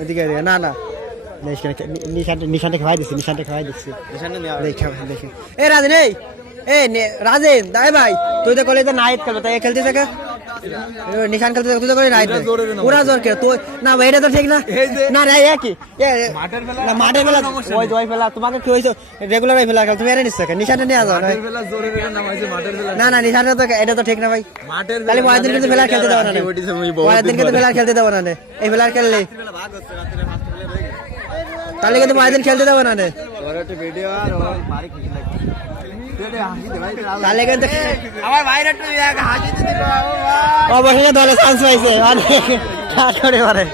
ওদিকে না না নিশানটা খাওয়াই দিচ্ছি দেখে এ রাজেন রাজেন দাই ভাই তুই তো কলে তো নাইট খেলবে তাই খেলতে থাকে নিশান খেলতে তুই তো করে নাইট পুরা জোর কে তুই না ভাই এটা তো ঠিক না না রে একই মাঠের বেলা ওই বেলা তোমাকে কি হয়েছে রেগুলার বেলা খেল তুমি এনে নিচ্ছ নিশানটা নিয়ে যাও না না নিশানটা তো এটা তো ঠিক না ভাই তাহলে পরের দিন কিন্তু বেলা খেলতে দেবো না পরের দিন কিন্তু বেলা খেলতে দেবো না এই বেলা খেললে তাহলে কিন্তু পরের দিন খেলতে দেবো না তাহলে কিন্তু আমার ভাইরা একটু হাসি দিতে অবশ্যই দলে চান্স পাইছে মানে